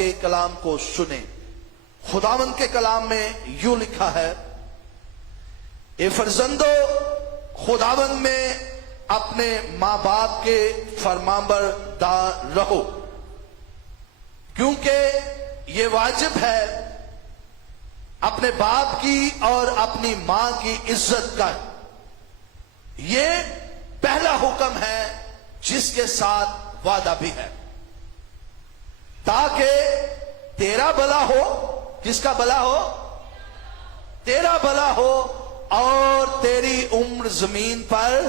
کے کلام کو سنیں۔ خداوند کے کلام میں یوں لکھا ہے، اے فرزندو خداوند میں اپنے ماں باپ کے فرمانبردار رہو، کیونکہ یہ واجب ہے اپنے باپ کی اور اپنی ماں کی عزت کر۔ یہ پہلا حکم ہے جس کے ساتھ وعدہ بھی ہے، تاکہ تیرا بھلا ہو۔ کس کا بھلا ہو؟ تیرا بھلا ہو اور تیری عمر زمین پر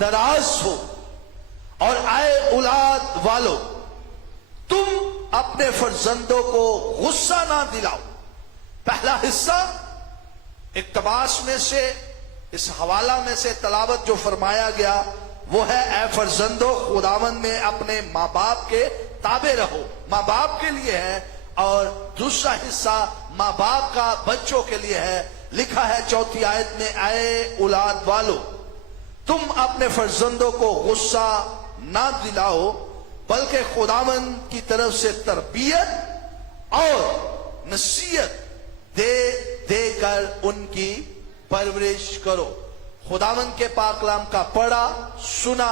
دراز ہو۔ اور اے اولاد والو، تم اپنے فرزندوں کو غصہ نہ دلاؤ۔ پہلا حصہ اقتباس میں سے، اس حوالہ میں سے تلاوت جو فرمایا گیا وہ ہے، اے فرزندو خداوند میں اپنے ماں باپ کے تابع رہو، ماں باپ کے لیے ہے۔ اور دوسرا حصہ ماں باپ کا بچوں کے لیے ہے، لکھا ہے 4 آیت میں، اے اولاد والو تم اپنے فرزندوں کو غصہ نہ دلاؤ، بلکہ خداوند کی طرف سے تربیت اور نصیحت دے دے کر ان کی پرورش کرو۔ خداوند کے پاک کلام کا پڑھا، سنا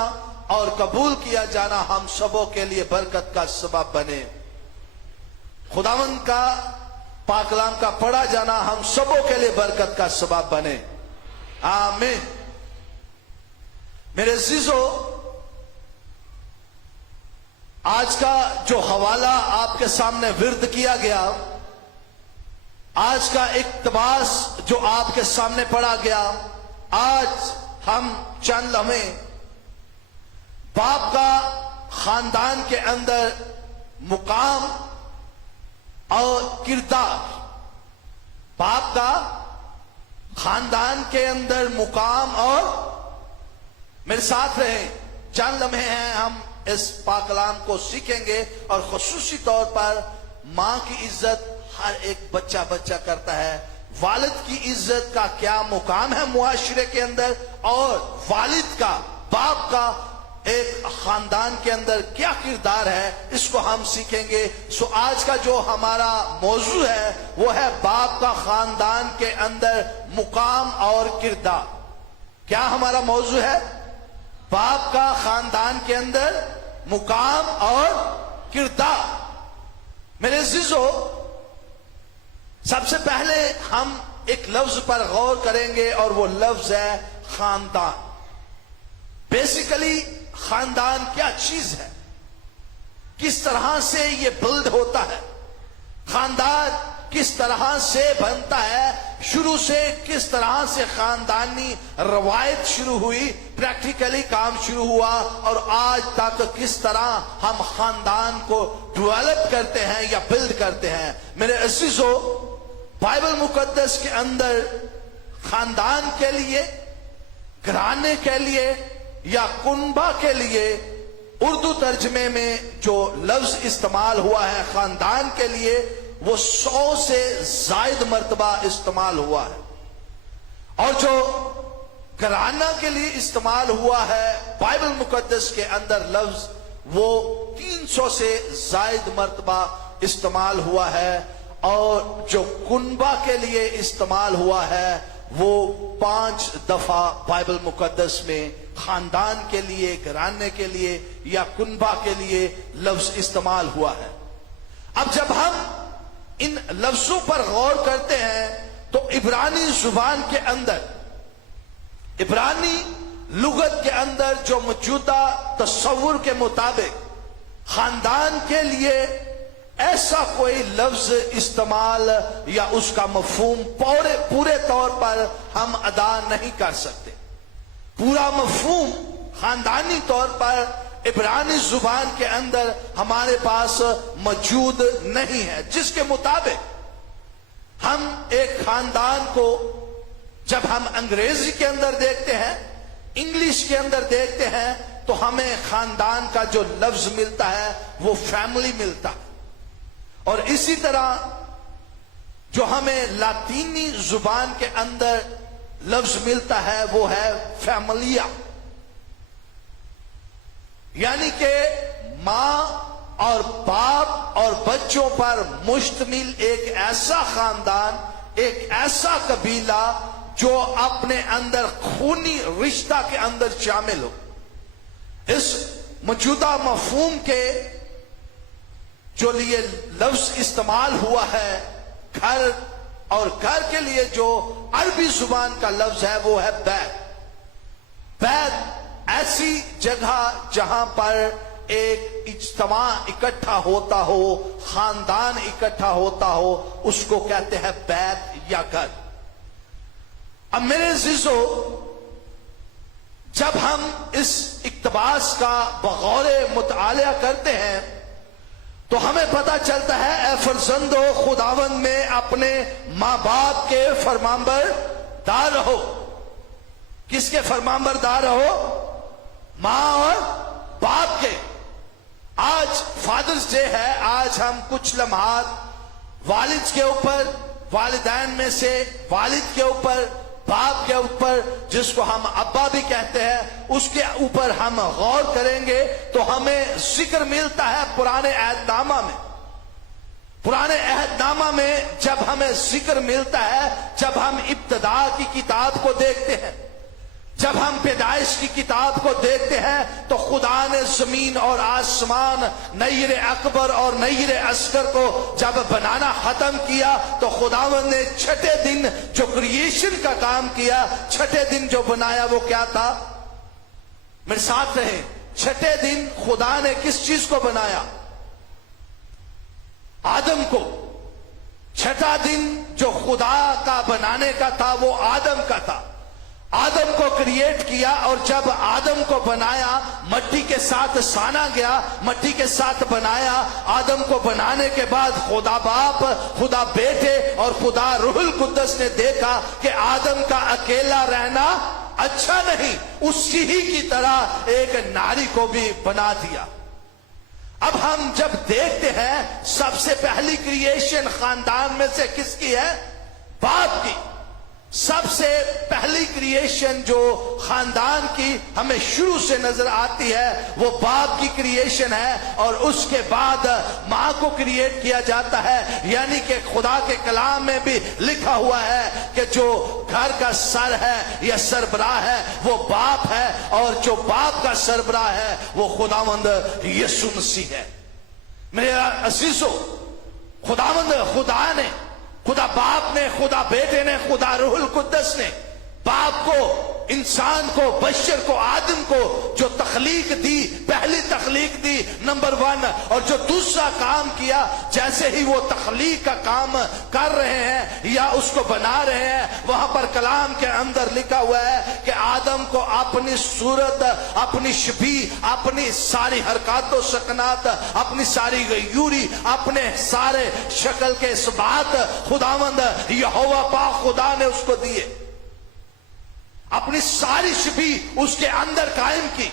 اور قبول کیا جانا ہم سبوں کے لیے برکت کا سبب بنے۔ خداوند کا پاک کلام کا پڑھا جانا ہم سبوں کے لیے برکت کا سبب بنے، آمین۔ میرے عزیزو، آج کا جو حوالہ آپ کے سامنے ورد کیا گیا، آج کا اقتباس جو آپ کے سامنے پڑھا گیا، آج ہم چند لمحے باپ کا خاندان کے اندر مقام اور کردار، باپ کا خاندان کے اندر مقام، اور میرے ساتھ رہیں، چند لمحے ہیں، ہم اس پاک کلام کو سیکھیں گے۔ اور خصوصی طور پر ماں کی عزت ہر ایک بچہ کرتا ہے، والد کی عزت کا کیا مقام ہے معاشرے کے اندر، اور والد کا، باپ کا ایک خاندان کے اندر کیا کردار ہے، اس کو ہم سیکھیں گے۔ سو آج کا جو ہمارا موضوع ہے وہ ہے باپ کا خاندان کے اندر مقام اور کردار۔ کیا ہمارا موضوع ہے؟ باپ کا خاندان کے اندر مقام اور کردار۔ میرے عزیزو، سب سے پہلے ہم ایک لفظ پر غور کریں گے، اور وہ لفظ ہے خاندان۔ بیسیکلی خاندان کیا چیز ہے، کس طرح سے یہ بلڈ ہوتا ہے، خاندان کس طرح سے بنتا ہے، شروع سے کس طرح سے خاندانی روایت شروع ہوئی، پریکٹیکلی کام شروع ہوا، اور آج تک کس طرح ہم خاندان کو ڈیولپ کرتے ہیں یا بلڈ کرتے ہیں۔ میرے عزیزو، بائبل مقدس کے اندر خاندان کے لیے، گھرانے کے لیے یا کنبہ کے لیے اردو ترجمے میں جو لفظ استعمال ہوا ہے خاندان کے لیے، وہ 100 سے زائد مرتبہ استعمال ہوا ہے، اور جو گھرانہ کے لیے استعمال ہوا ہے بائبل مقدس کے اندر لفظ، وہ 300 سے زائد مرتبہ استعمال ہوا ہے، اور جو کنبہ کے لیے استعمال ہوا ہے وہ 5 دفعہ بائبل مقدس میں خاندان کے لیے، گھرانے کے لیے یا کنبہ کے لیے لفظ استعمال ہوا ہے۔ اب جب ہم ان لفظوں پر غور کرتے ہیں تو عبرانی زبان کے اندر، عبرانی لغت کے اندر جو موجودہ تصور کے مطابق خاندان کے لیے ایسا کوئی لفظ استعمال یا اس کا مفہوم پورے طور پر ہم ادا نہیں کر سکتے۔ پورا مفہوم خاندانی طور پر عبرانی زبان کے اندر ہمارے پاس موجود نہیں ہے، جس کے مطابق ہم ایک خاندان کو جب ہم انگریزی کے اندر دیکھتے ہیں، انگلش کے اندر دیکھتے ہیں، تو ہمیں خاندان کا جو لفظ ملتا ہے وہ فیملی ملتا ہے، اور اسی طرح جو ہمیں لاطینی زبان کے اندر لفظ ملتا ہے وہ ہے فیملیا، یعنی کہ ماں اور باپ اور بچوں پر مشتمل ایک ایسا خاندان، ایک ایسا قبیلہ جو اپنے اندر خونی رشتہ کے اندر شامل ہو۔ اس موجودہ مفہوم کے جو لیے لفظ استعمال ہوا ہے گھر، اور گھر کے لیے جو عربی زبان کا لفظ ہے وہ ہے بیت۔ بیت ایسی جگہ جہاں پر ایک اجتماع اکٹھا ہوتا ہو، خاندان اکٹھا ہوتا ہو، اس کو کہتے ہیں بیت یا گھر۔ اب میرے عزیزو، جب ہم اس اقتباس کا بغور مطالعہ کرتے ہیں تو ہمیں پتا چلتا ہے اے فرزندو، خداوند میں اپنے ماں باپ کے فرمانبردار رہو۔ کس کے فرمانبردار رہو؟ ماں اور باپ کے۔ آج فادرز ڈے ہے، آج ہم کچھ لمحات والد کے اوپر، والدین میں سے والد کے اوپر، باپ کے اوپر، جس کو ہم ابا بھی کہتے ہیں، اس کے اوپر ہم غور کریں گے تو ہمیں ذکر ملتا ہے پرانے عہد نامہ میں۔ پرانے عہد نامہ میں جب ہمیں ذکر ملتا ہے، جب ہم ابتدا کی کتاب کو دیکھتے ہیں، جب ہم پیدائش کی کتاب کو دیکھتے ہیں تو خدا نے زمین اور آسمان، نیر اکبر اور نیر اصغر کو جب بنانا ختم کیا تو خداوند نے چھٹے دن جو کریشن کا کام کیا، چھٹے دن جو بنایا وہ کیا تھا؟ میرے ساتھ رہیں، چھٹے دن خدا نے کس چیز کو بنایا؟ آدم کو۔ چھٹا دن جو خدا کا بنانے کا تھا وہ آدم کا تھا۔ آدم کو کریٹ کیا، اور جب آدم کو بنایا مٹی کے ساتھ سانا گیا، مٹی کے ساتھ بنایا۔ آدم کو بنانے کے بعد خدا باپ، خدا بیٹے اور خدا روح القدس نے دیکھا کہ آدم کا اکیلا رہنا اچھا نہیں، اسی ہی کی طرح ایک ناری کو بھی بنا دیا۔ اب ہم جب دیکھتے ہیں سب سے پہلی کریشن خاندان میں سے کس کی ہے؟ باپ کی۔ سب سے پہلی کریشن جو خاندان کی ہمیں شروع سے نظر آتی ہے وہ باپ کی کریشن ہے، اور اس کے بعد ماں کو کریٹ کیا جاتا ہے۔ یعنی کہ خدا کے کلام میں بھی لکھا ہوا ہے کہ جو گھر کا سر ہے یا سربراہ ہے وہ باپ ہے، اور جو باپ کا سربراہ ہے وہ خداوند یسوع مسیح ہے۔ میرے عزیزو، خداوند، خدا نے، خدا باپ نے، خدا بیٹے نے، خدا روح القدس نے باپ کو، انسان کو، بشر کو، آدم کو جو تخلیق دی، پہلی تخلیق دی نمبر 1، اور جو دوسرا کام کیا، جیسے ہی وہ تخلیق کا کام کر رہے ہیں یا اس کو بنا رہے ہیں، وہاں پر کلام کے اندر لکھا ہوا ہے کہ آدم کو اپنی صورت، اپنی شبیہ، اپنی ساری حرکات و سکنات، اپنی ساری غیوری، اپنے سارے شکل کے ثبات خداوند یہوہ پاک خدا نے اس کو دیے، اپنی ساری شبیہ اس کے اندر قائم کی،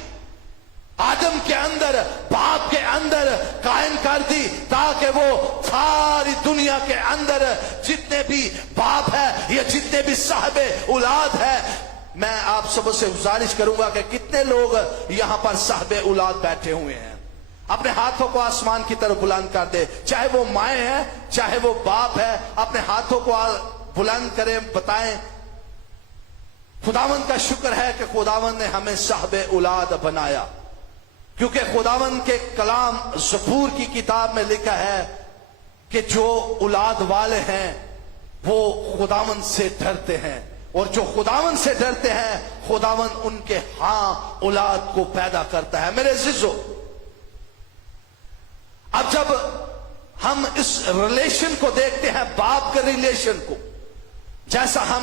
آدم کے اندر، باپ کے اندر قائم کر دی، تاکہ وہ ساری دنیا کے اندر جتنے بھی باپ ہے یا جتنے بھی صاحب اولاد ہے، میں آپ سب سے گزارش کروں گا کہ کتنے لوگ یہاں پر صاحب اولاد بیٹھے ہوئے ہیں؟ اپنے ہاتھوں کو آسمان کی طرف بلند کر دے، چاہے وہ مائیں ہیں چاہے وہ باپ ہے، اپنے ہاتھوں کو بلند کریں، بتائیں خداوند کا شکر ہے کہ خداوند نے ہمیں صاحب اولاد بنایا، کیونکہ خداوند کے کلام زبور کی کتاب میں لکھا ہے کہ جو اولاد والے ہیں وہ خداوند سے ڈرتے ہیں، اور جو خداوند سے ڈرتے ہیں خداوند ان کے ہاں اولاد کو پیدا کرتا ہے۔ میرے عزیزو، اب جب ہم اس ریلیشن کو دیکھتے ہیں، باپ کے ریلیشن کو، جیسا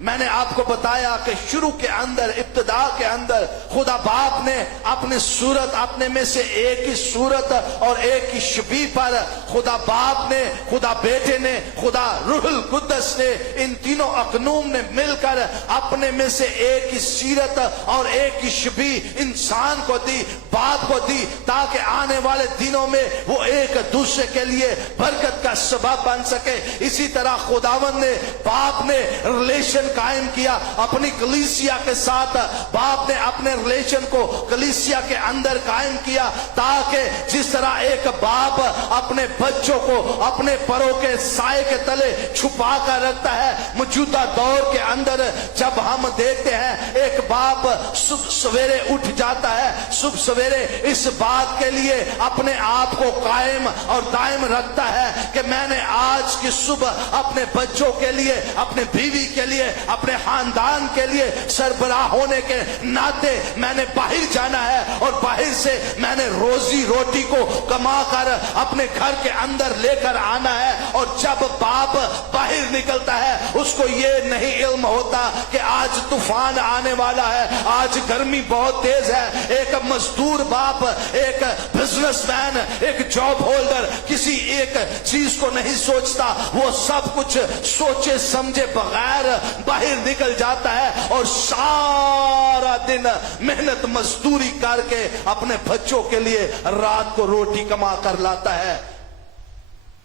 میں نے آپ کو بتایا کہ شروع کے اندر، ابتدا کے اندر خدا باپ نے اپنی صورت، اپنے میں سے ایک ہی صورت اور ایک ہی شبیہ پر خدا باپ نے، خدا بیٹے نے، خدا روح القدس نے، ان تینوں اقنوم نے مل کر اپنے میں سے ایک ہی سیرت اور ایک ہی شبیہ انسان کو دی، باپ کو دی، تاکہ آنے والے دنوں میں وہ ایک دوسرے کے لیے برکت کا سبب بن سکے۔ اسی طرح خداوند نے، باپ نے ریلیشن قائم کیا اپنی کلیسیا کے ساتھ، باپ نے اپنے ریلیشن کو کلیسیا کے اندر قائم کیا تاکہ جس طرح ایک باپ اپنے بچوں کو اپنے پروں کے سائے کے تلے چھپا کر رکھتا ہے، موجودہ دور کے اندر جب ہم دیکھتے ہیں ایک باپ صبح سویرے اٹھ جاتا ہے، صبح سویرے اس بات کے لیے اپنے آپ کو قائم اور دائم رکھتا ہے کہ میں نے آج کی صبح اپنے بچوں کے لیے، اپنے بیوی کے لیے، اپنے خاندان کے لیے سربراہ ہونے کے ناطے میں نے باہر جانا ہے اور باہر سے میں نے روزی روٹی کو کما کر اپنے گھر کے اندر لے کر آنا ہے۔ اور جب باپ باہر نکلتا ہے اس کو یہ نہیں علم ہوتا کہ آج طوفان آنے والا ہے، آج گرمی بہت تیز ہے۔ ایک مزدور باپ، ایک بزنس مین، ایک جاب ہولڈر کسی ایک چیز کو نہیں سوچتا، وہ سب کچھ سوچے سمجھے بغیر باہر نکل جاتا ہے اور سارا دن محنت مزدوری کر کے اپنے بچوں کے لیے رات کو روٹی کما کر لاتا ہے۔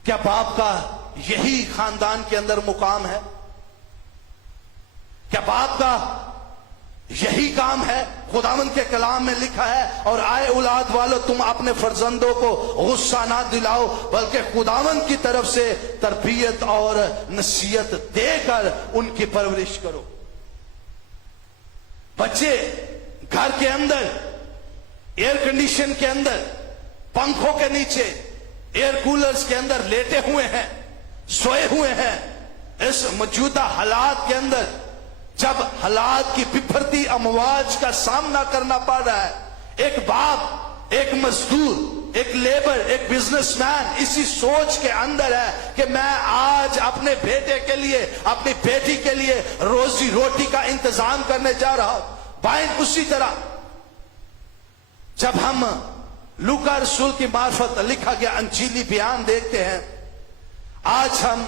کیا باپ کا یہی خاندان کے اندر مقام ہے؟ کیا باپ کا یہی کام ہے؟ خداوند کے کلام میں لکھا ہے، اور آئے اولاد والو تم اپنے فرزندوں کو غصہ نہ دلاؤ بلکہ خداوند کی طرف سے تربیت اور نصیحت دے کر ان کی پرورش کرو۔ بچے گھر کے اندر ایئر کنڈیشن کے اندر، پنکھوں کے نیچے، ایئر کولرز کے اندر لیٹے ہوئے ہیں، سوئے ہوئے ہیں۔ اس موجودہ حالات کے اندر جب حالات کی بپھرتی امواج کا سامنا کرنا پڑ رہا ہے، ایک باپ، ایک مزدور، ایک لیبر، ایک بزنس مین اسی سوچ کے اندر ہے کہ میں آج اپنے بیٹے کے لیے، اپنی بیٹی کے لیے روزی روٹی کا انتظام کرنے جا رہا ہوں۔ بائیں اسی طرح جب ہم لوکا رسول کی معرفت لکھا گیا انجیلی بیان دیکھتے ہیں، آج ہم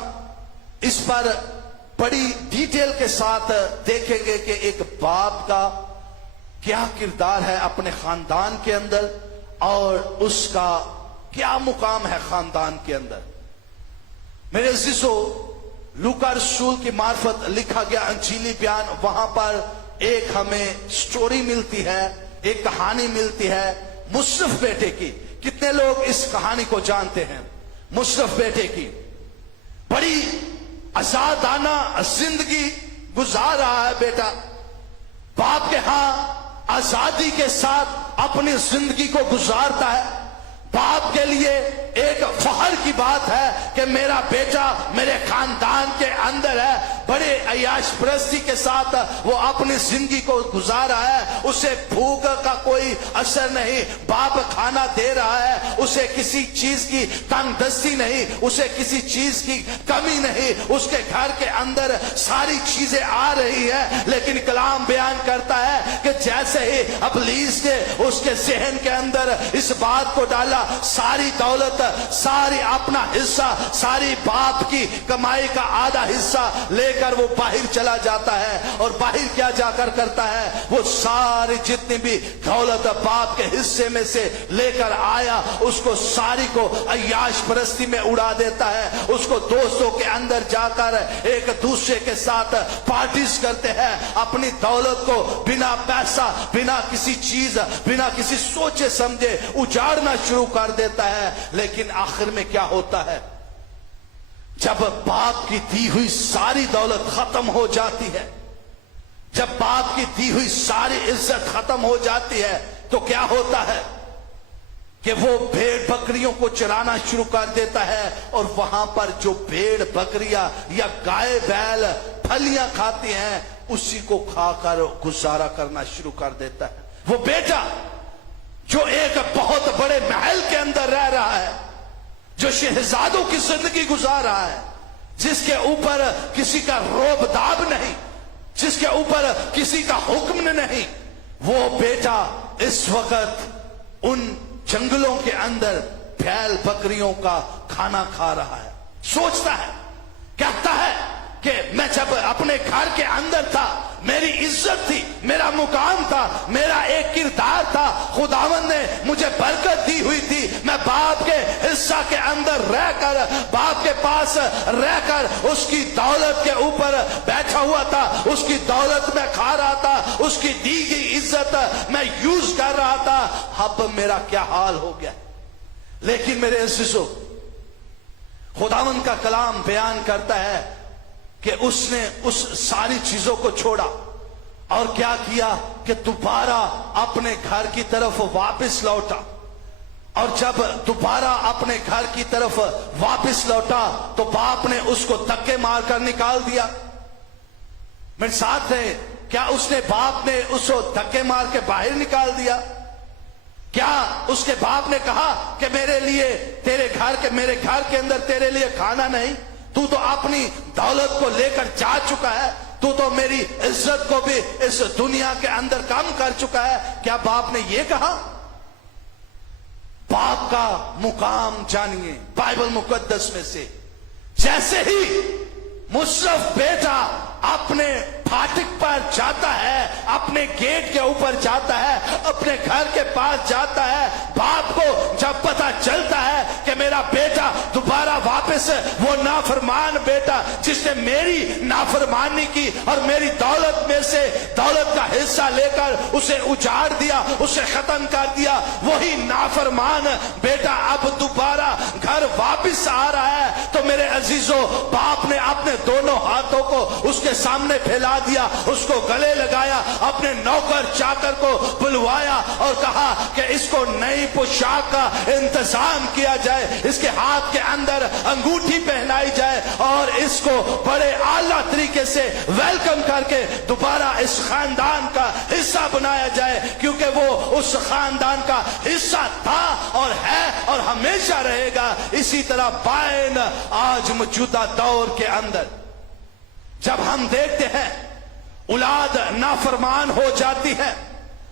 اس پر بڑی ڈیٹیل کے ساتھ دیکھیں گے کہ ایک باپ کا کیا کردار ہے اپنے خاندان کے اندر اور اس کا کیا مقام ہے خاندان کے اندر۔ میرے عزیزو، لوکا رسول کی معرفت لکھا گیا انجیلی بیان، وہاں پر ایک ہمیں سٹوری ملتی ہے، ایک کہانی ملتی ہے مصرف بیٹے کی۔ کتنے لوگ اس کہانی کو جانتے ہیں؟ مصرف بیٹے کی بڑی آزادانہ زندگی گزار رہا ہے بیٹا، باپ کے ہاں آزادی کے ساتھ اپنی زندگی کو گزارتا ہے۔ باپ کے لیے ایک فخر کی بات ہے کہ میرا بیٹا میرے خاندان کے اندر ہے، بڑے عیاش پرستی کے ساتھ وہ اپنی زندگی کو گزارا ہے، اسے بھوک کا کوئی اثر نہیں، باپ کھانا دے رہا ہے، اسے کسی چیز کی تنگ دستی نہیں، اسے کسی چیز کی کمی نہیں، اس کے گھر کے اندر ساری چیزیں آ رہی ہیں۔ لیکن کلام بیان کرتا ہے کہ جیسے ہی ابلیس نے اس کے ذہن کے اندر اس بات کو ڈالا، ساری دولت، ساری اپنا حصہ، ساری باپ کی کمائی کا آدھا حصہ لے کر وہ باہر چلا جاتا ہے۔ اور باہر کیا جا کر کرتا ہے؟ وہ ساری جتنی بھی دولت باپ کے حصے میں سے لے کر آیا، اس کو ساری کو عیاش پرستی میں اڑا دیتا ہے۔ اس کو دوستوں کے اندر جا کر ایک دوسرے کے ساتھ پارٹیز کرتے ہیں، اپنی دولت کو بنا پیسہ، بنا کسی چیز، بنا کسی سوچے سمجھے اجاڑنا شروع کر دیتا ہے۔ لیکن آخر میں کیا ہوتا ہے؟ جب باپ کی دی ہوئی ساری دولت ختم ہو جاتی ہے، جب باپ کی دی ہوئی ساری عزت ختم ہو جاتی ہے، تو کیا ہوتا ہے کہ وہ بھیڑ بکریوں کو چرانا شروع کر دیتا ہے، اور وہاں پر جو بھیڑ بکریاں یا گائے بیل پھلیاں کھاتی ہیں اسی کو کھا کر گزارا کرنا شروع کر دیتا ہے۔ وہ بیٹا جو ایک بہت بڑے محل کے اندر رہ رہا ہے، جو شہزادوں کی زندگی گزار رہا ہے، جس کے اوپر کسی کا روب داب نہیں، جس کے اوپر کسی کا حکم نہیں، وہ بیٹا اس وقت ان جنگلوں کے اندر بیل بکریوں کا کھانا کھا رہا ہے۔ سوچتا ہے، کہتا ہے کہ میں جب اپنے گھر کے اندر تھا، میری عزت تھی، میرا مقام تھا، میرا ایک کردار تھا، خداوند نے مجھے برکت دی ہوئی تھی، میں باپ کے حصہ کے اندر رہ کر باپ باپ کے پاس رہ کر اس کی دولت کے اوپر بیٹھا ہوا تھا, اس کی دولت میں کھا رہا تھا, اس کی دی گئی عزت میں یوز کر رہا تھا, اب میرا کیا حال ہو گیا. لیکن میرے عزیزو, خداوند کا کلام بیان کرتا ہے کہ اس نے اس ساری چیزوں کو چھوڑا اور کیا کیا کہ دوبارہ اپنے گھر کی طرف واپس لوٹا. اور جب دوبارہ اپنے گھر کی طرف واپس لوٹا تو باپ نے اس کو دھکے مار کر نکال دیا. میرے ساتھ ہے, کیا اس نے باپ نے اس کو دھکے مار کے باہر نکال دیا؟ کیا اس کے باپ نے کہا کہ میرے لیے میرے گھر کے اندر تیرے لیے کھانا نہیں, تو اپنی دولت کو لے کر جا چکا ہے, تو میری عزت کو بھی اس دنیا کے اندر کم کر چکا ہے؟ کیا باپ نے یہ کہا؟ باپ کا مقام جانیے بائبل مقدس میں سے. جیسے ہی مصرف بیٹا اپنے پھاٹک پر جاتا ہے, اپنے گیٹ کے اوپر جاتا ہے, اپنے گھر کے پاس جاتا ہے, باپ کو جب پتا چلتا ہے کہ میرا بیٹا دوبارہ واپس, وہ نافرمان بیٹا جس نے میری نافرمانی کی اور میری دولت میں سے دولت کا حصہ لے کر اسے اجاڑ دیا, اسے ختم کر دیا, وہی نافرمان بیٹا اب دوبارہ گھر واپس آ رہا ہے, تو میرے عزیزوں, باپ نے اپنے دونوں ہاتھوں کو اس کے سامنے پھیلا دیا, اس کو گلے لگایا, اپنے نوکر چاکر کو بلوایا اور کہا کہ اس کو نئی پوشاک کا انتظام کیا جائے, اس کے ہاتھ کے اندر انگوٹھی پہنائی جائے اور اس کو بڑے اعلیٰ طریقے سے ویلکم کر کے دوبارہ اس خاندان کا حصہ بنایا جائے, کیونکہ وہ اس خاندان کا حصہ تھا اور ہے اور ہمیشہ رہے گا. اسی طرح بائن آج موجودہ دور کے اندر جب ہم دیکھتے ہیں اولاد نافرمان ہو جاتی ہے,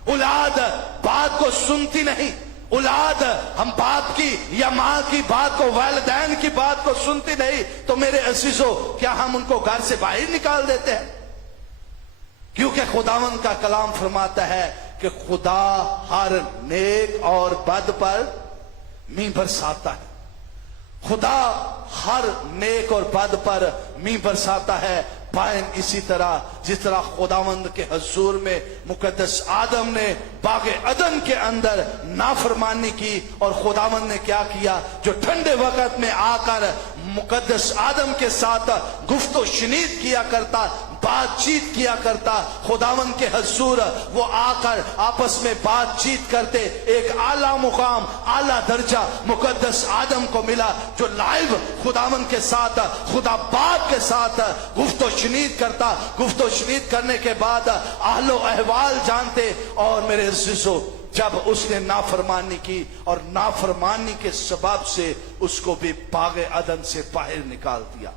اولاد بات کو سنتی نہیں, اولاد ہم باپ کی یا ماں کی بات کو, والدین کی بات کو سنتی نہیں, تو میرے عزیزو, کیا ہم ان کو گھر سے باہر نکال دیتے ہیں؟ کیونکہ خداوند کا کلام فرماتا ہے کہ خدا ہر نیک اور بد پر مینہ برساتا ہے. خدا ہر نیک اور بد پر مینہ برساتا ہے. پائن اسی طرح جس طرح خداوند کے حضور میں مقدس آدم نے باغ عدن کے اندر نافرمانی کی, اور خداوند نے کیا کیا, جو ٹھنڈے وقت میں آ کر مقدس آدم کے ساتھ گفت و شنید کیا کرتا, بات چیت کیا کرتا, خداوند کے حضور وہ آ کر آپس میں بات چیت کرتے. ایک اعلیٰ مقام, اعلیٰ درجہ مقدس آدم کو ملا, جو لائیو خداوند کے ساتھ, خدا باپ کے ساتھ گفت و شنید کرتا. گفت و شنید کرنے کے بعد اہل و احوال جانتے. اور میرے عزیزو, جب اس نے نافرمانی کی اور نافرمانی کے سبب سے اس کو بھی باغ عدن سے باہر نکال دیا,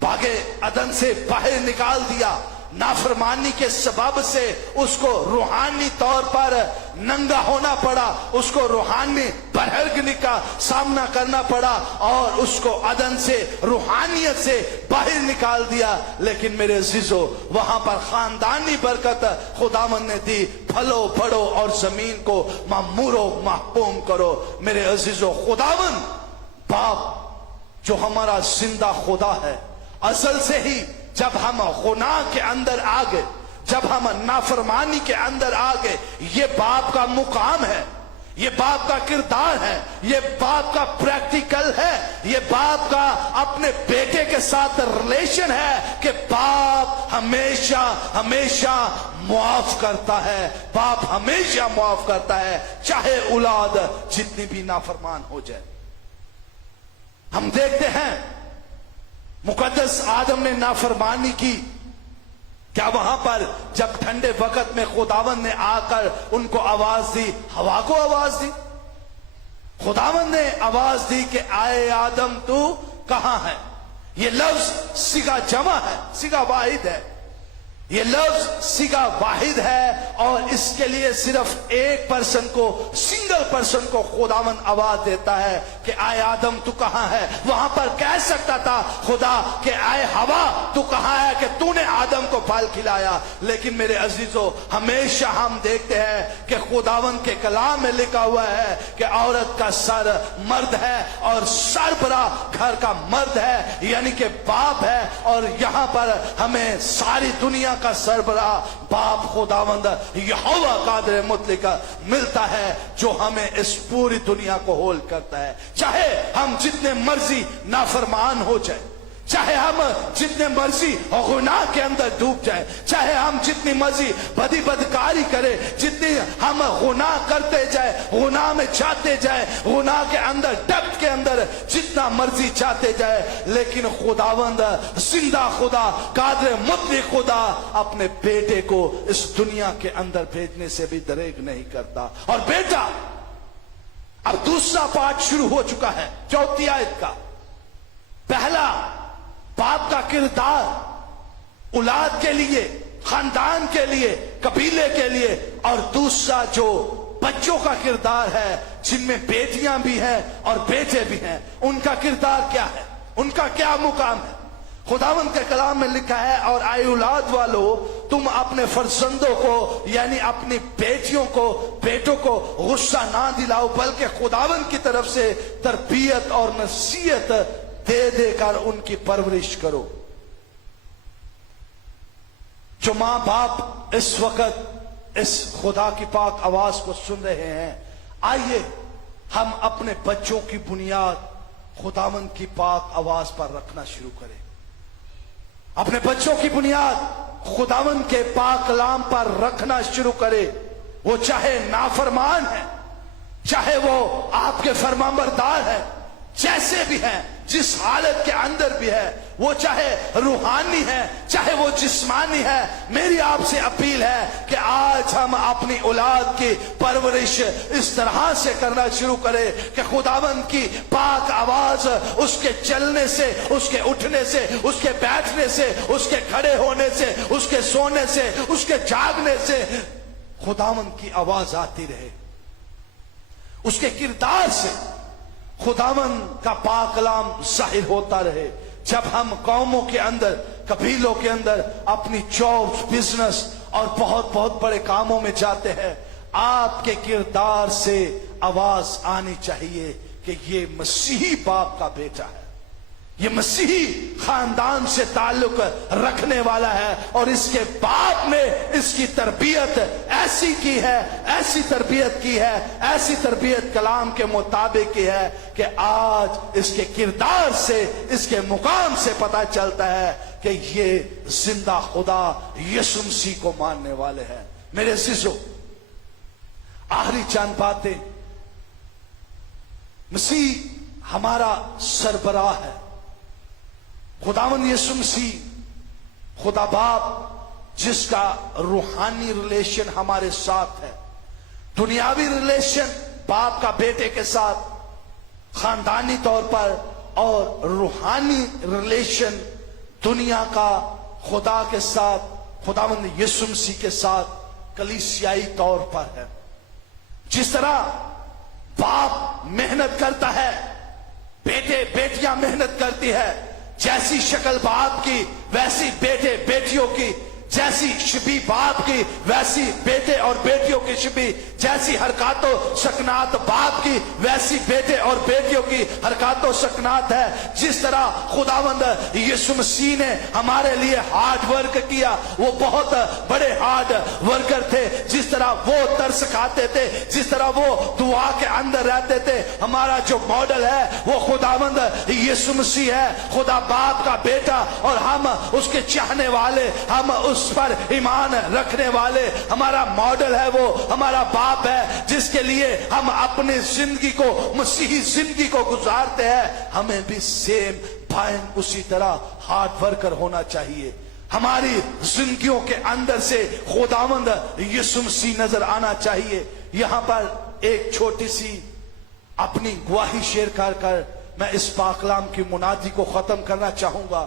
باغ عدن سے باہر نکال دیا. نافرمانی کے سبب سے اس کو روحانی طور پر ننگا ہونا پڑا, اس کو روحانی برہنگی کا سامنا کرنا پڑا اور اس کو عدن سے, روحانیت سے باہر نکال دیا. لیکن میرے عزیزو, وہاں پر خاندانی برکت خداوند نے دی, پھلو بڑھو اور زمین کو معمور و محکوم کرو. میرے عزیزو, خداوند باپ جو ہمارا زندہ خدا ہے, اصل سے ہی جب ہم گناہ کے اندر آ گئے, جب ہم نافرمانی کے اندر آ گئے, یہ باپ کا مقام ہے, یہ باپ کا کردار ہے, یہ باپ کا پریکٹیکل ہے, یہ باپ کا اپنے بیٹے کے ساتھ ریلیشن ہے کہ باپ ہمیشہ ہمیشہ معاف کرتا ہے. باپ ہمیشہ معاف کرتا ہے, چاہے اولاد جتنی بھی نافرمان ہو جائے. ہم دیکھتے ہیں مقدس آدم نے نافرمانی کی, کیا وہاں پر جب ٹھنڈے وقت میں خداوند نے آ کر ان کو آواز دی, ہوا کو آواز دی, خداوند نے آواز دی کہ آئے آدم تو کہاں ہے. یہ لفظ صیغہ جمع ہے, صیغہ واحد ہے. یہ لفظ صیغہ واحد ہے اور اس کے لیے صرف ایک پرسن کو، سنگل پرسن کو خداوند آواز دیتا ہے کہ اے آدم تو کہاں ہے؟ وہاں پر کہہ سکتا تھا خدا کہ اے ہوا تو کہاں ہے کہ تو نے آدم کو پھل کھلایا، لیکن میرے عزیزو ہمیشہ ہم دیکھتے ہیں کہ خداوند کے کلام میں لکھا ہوا ہے کہ عورت کا سر مرد ہے اور سربراہ گھر کا مرد ہے، یعنی کہ باپ ہے، اور یہاں پر ہمیں ساری دنیا کا سربراہ باپ خداوند یہوہ قادر مطلق ملتا ہے، جو ہمیں اس پوری دنیا کو ہول کرتا ہے۔ چاہے ہم جتنے مرضی نافرمان ہو جائیں، چاہے ہم جتنے مرضی گناہ کے اندر ڈوب جائیں، چاہے ہم جتنی مرضی بدی بدکاری کریں، جتنی ہم گناہ کرتے جائیں، گناہ میں جاتے جائیں، گناہ کے اندر ڈپٹ کے اندر جتنا مرضی جاتے جائیں، لیکن خداوند زندہ خدا قادر مطلق خدا اپنے بیٹے کو اس دنیا کے اندر بھیجنے سے بھی دریغ نہیں کرتا۔ اور بیٹا اب دوسرا پارٹ شروع ہو چکا ہے 4 آیت کا۔ پہلا باپ کا کردار اولاد کے لیے، خاندان کے لیے، قبیلے کے لیے، اور دوسرا جو بچوں کا کردار ہے جن میں بیٹیاں بھی ہیں اور بیٹے بھی ہیں، ان کا کردار کیا ہے، ان کا کیا مقام ہے۔ خداوند کے کلام میں لکھا ہے اور اے اولاد والو تم اپنے فرزندوں کو یعنی اپنی بیٹیوں کو بیٹوں کو غصہ نہ دلاؤ، بلکہ خداوند کی طرف سے تربیت اور نصیحت دے دے کر ان کی پرورش کرو۔ جو ماں باپ اس وقت اس خدا کی پاک آواز کو سن رہے ہیں، آئیے ہم اپنے بچوں کی بنیاد خداوند کی پاک آواز پر رکھنا شروع کریں۔ اپنے بچوں کی بنیاد خداوند کے پاک کلام پر رکھنا شروع کرے، وہ چاہے نافرمان ہے، چاہے وہ آپ کے فرمانبردار ہے، جیسے بھی ہیں، جس حالت کے اندر بھی ہے، وہ چاہے روحانی ہے چاہے وہ جسمانی ہے، میری آپ سے اپیل ہے کہ آج ہم اپنی اولاد کی پرورش اس طرح سے کرنا شروع کریں کہ خداوند کی پاک آواز اس کے چلنے سے، اس کے اٹھنے سے، اس کے بیٹھنے سے، اس کے کھڑے ہونے سے، اس کے سونے سے، اس کے جاگنے سے خداوند کی آواز آتی رہے، اس کے کردار سے خداوند کا پاک کلام ظاہر ہوتا رہے۔ جب ہم قوموں کے اندر، قبیلوں کے اندر اپنی جابز، بزنس اور بہت بڑے کاموں میں جاتے ہیں، آپ کے کردار سے آواز آنی چاہیے کہ یہ مسیحی باپ کا بیٹا ہے، یہ مسیحی خاندان سے تعلق رکھنے والا ہے، اور اس کے باپ نے اس کی تربیت ایسی کی ہے، ایسی تربیت کی ہے، ایسی تربیت کلام کے مطابق کی ہے کہ آج اس کے کردار سے، اس کے مقام سے پتہ چلتا ہے کہ یہ زندہ خدا یسوع مسیح کو ماننے والے ہیں۔ میرے عزیزو، آخری چند باتیں، مسیح ہمارا سربراہ ہے، خداوند یسوع مسیح خدا باپ جس کا روحانی ریلیشن ہمارے ساتھ ہے، دنیاوی ریلیشن باپ کا بیٹے کے ساتھ خاندانی طور پر، اور روحانی ریلیشن دنیا کا خدا کے ساتھ، خداوند یسوع مسیح کے ساتھ کلیسیائی طور پر ہے۔ جس طرح باپ محنت کرتا ہے، بیٹے بیٹیاں محنت کرتی ہے، جیسی شکل باپ کی ویسی بیٹے بیٹیوں کی، جیسی شبی باپ کی ویسی بیٹے اور بیٹیوں کی شبی، جیسی حرکات و سکنات باپ کی ویسی بیٹے اور بیٹیوں کی حرکات و سکنات ہے۔ جس طرح خداوند یسوع مسیح نے ہمارے لیے ہارڈ ورک کیا، وہ بہت بڑے ہارڈ ورکر تھے، جس طرح وہ ترس کھاتے تھے، جس طرح وہ دعا کے اندر رہتے تھے، ہمارا جو ماڈل ہے وہ خداوند یسوع مسیح ہے، خدا باپ کا بیٹا، اور ہم اس کے چاہنے والے، ہم اس پر ایمان رکھنے والے، ہمارا ماڈل ہے وہ ہمارا باپ ہے، جس کے لیے ہم اپنی زندگی کو، مسیحی زندگی کو گزارتے ہیں۔ ہمیں بھی سیم بھائی اسی طرح ہارڈ ورکر ہونا چاہیے، ہماری زندگیوں کے اندر سے خداوند یسوع مسیح نظر آنا چاہیے۔ یہاں پر ایک چھوٹی سی اپنی گواہی شیئر کر میں اس پاک کلام کی منادی کو ختم کرنا چاہوں گا۔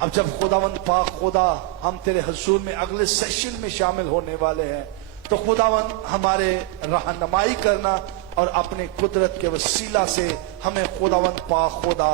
اب جب خداوند پاک خدا ہم تیرے حضور میں اگلے سیشن میں شامل ہونے والے ہیں تو خداوند ہمارے رہنمائی کرنا اور اپنے قدرت کے وسیلہ سے ہمیں خداوند پاک خدا